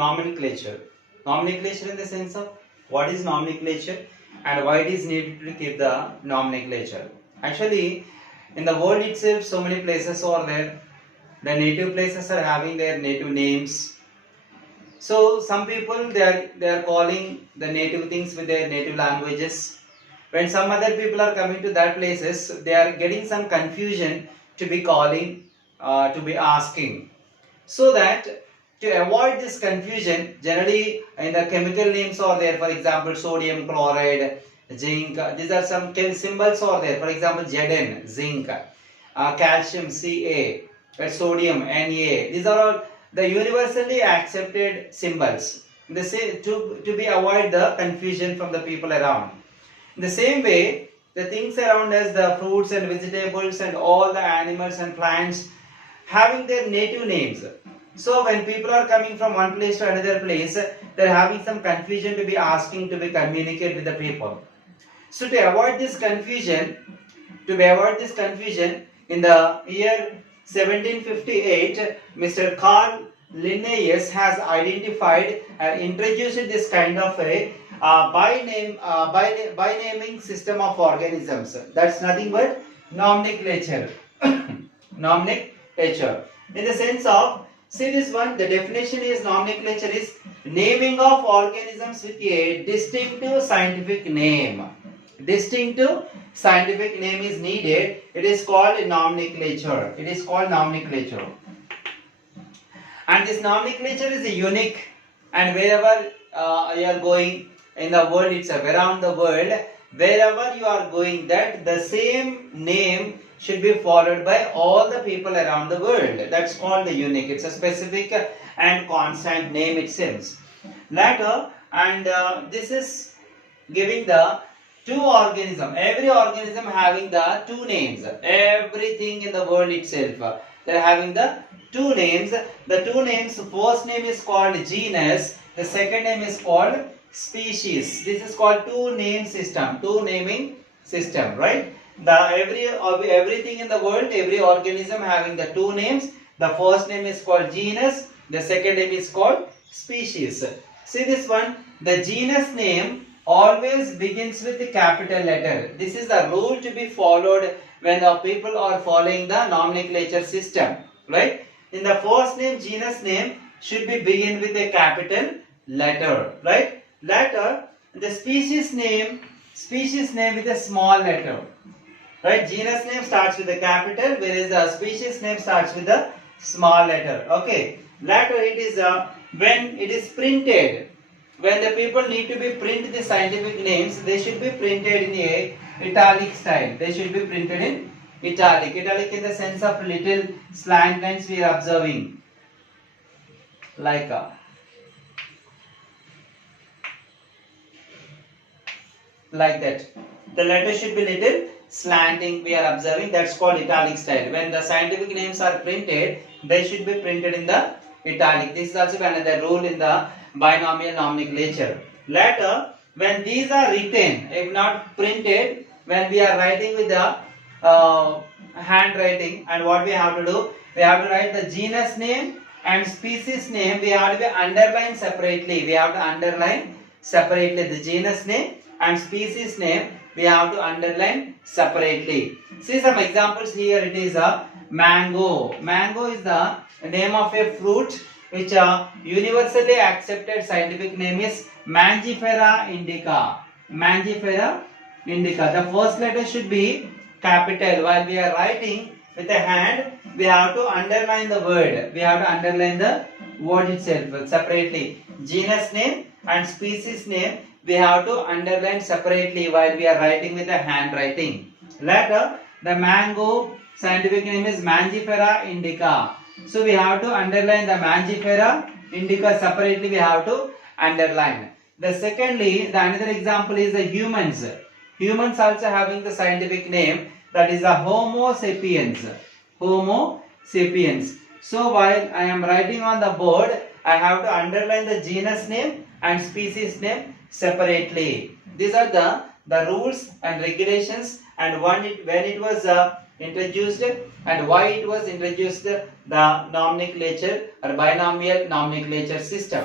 nomenclature. Nomenclature in the sense of what is nomenclature and why it is needed to keep the nomenclature. Actually, in the world itself, so many places are there. The native places are having their native names. So some people they are calling the native things with their native languages. When some other people are coming to that places, they are getting some confusion to be calling, to be asking. So that to avoid this confusion, generally in the chemical names are there. For example, sodium chloride, zinc. These are some symbols are there. For example, Zn, zinc, calcium, Ca, sodium, Na. These are all the universally accepted symbols. They say to be avoid the confusion from the people around. In the same way, the things around us, the fruits and vegetables and all the animals and plants having their native names. So when people are coming from one place to another place, they are having some confusion to be asking to be communicate with the people. So to avoid this confusion, in the year 1758, Mr. Carl Linnaeus has identified and introduced this kind of a by naming system of organisms. That's nothing but nomenclature. Nomenclature. In the sense of, see this one, the definition is nomenclature is naming of organisms with a distinctive scientific name. Distinctive scientific name is needed. It is called nomenclature. It is called nomenclature. And this nomenclature is unique, and wherever you are going in the world itself, around the world, wherever you are going, that the same name should be followed by all the people around the world. That's called the unique. It's a specific and constant name, it seems. Later, and this is giving the two organism. Every organism having the two names. Everything in the world itself, they're having the two names. The two names, first name is called genus. The second name is called species. This is called two name system, two naming system, right? Everything in the world, every organism having the two names. The first name is called genus. The second name is called species. See this one. The genus name always begins with the capital letter. This is the rule to be followed when the people are following the nomenclature system, right? In the first name, genus name should be begin with a capital letter, right? Later, the species name with a small letter, right? Genus name starts with a capital, whereas the species name starts with a small letter. Okay. Later, it is when it is printed. When the people need to be print the scientific names, they should be printed in a italic style. They should be printed in italic. Italic in the sense of little slant lines we are observing, like that. The letter should be little slanting we are observing. That's called italic style. When the scientific names are printed, they should be printed in the italic. This is also another rule in the binomial nomenclature. Later, when these are written, if not printed, when we are writing with the handwriting, and what we have to do, we have to write the genus name and species name. We have to be underlined separately. We have to underline separately the genus name and species name. We have to underline separately. See some examples here. It is a mango. Mango is the name of a fruit which universally accepted scientific name is Mangifera indica. Mangifera indica. The first letter should be capital. While we are writing with a hand, we have to underline the word. We have to underline the word itself separately. Genus name and species name we have to underline separately while we are writing with a handwriting. Later, the mango scientific name is Mangifera indica. So we have to underline the Mangifera indica separately. We have to underline. Secondly, the another example is the humans. Humans also having the scientific name, that is the Homo sapiens. Homo sapiens. So while I am writing on the board, I have to underline the genus name and species name separately. These are the rules and regulations, and when it was introduced and why it was introduced, the nomenclature or binomial nomenclature system.